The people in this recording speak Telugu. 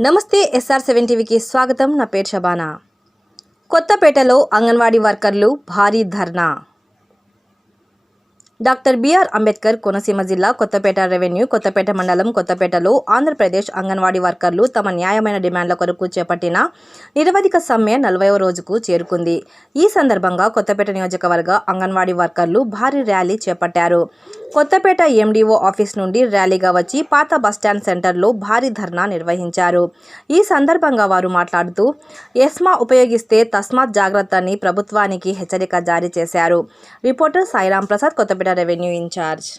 నమస్తే ఎస్ఆర్ సెవెన్ టీవీకి స్వాగతం. నా పేరు షబానా. కొత్తపేటలో అంగన్వాడీ వర్కర్లు భారీ ధర్నా. Doctor B R Ambedkar Konaseema జిల్లా కొత్తపేట రెవెన్యూ కొత్తపేట మండలం కొత్తపేటలో ఆంధ్రప్రదేశ్ అంగన్వాడీ వర్కర్లు తమ న్యాయమైన డిమాండ్ల కొరకు చేపట్టిన నిరవధిక సమ్మె నలభైవ రోజుకు చేరుకుంది. ఈ సందర్భంగా కొత్తపేట నియోజకవర్గ అంగన్వాడీ వర్కర్లు భారీ ర్యాలీ చేపట్టారు. కొత్తపేట ఎండీఓ ఆఫీస్ నుండి ర్యాలీగా వచ్చి పాత బస్టాండ్ సెంటర్లో భారీ ధర్నా నిర్వహించారు. ఈ సందర్భంగా వారు మాట్లాడుతూ ఎస్మా ఉపయోగిస్తే తస్మాత్ జాగ్రత్త అని ప్రభుత్వానికి హెచ్చరిక జారీ చేశారు. Reporter Sairam Prasad Kothapeta revenue incharge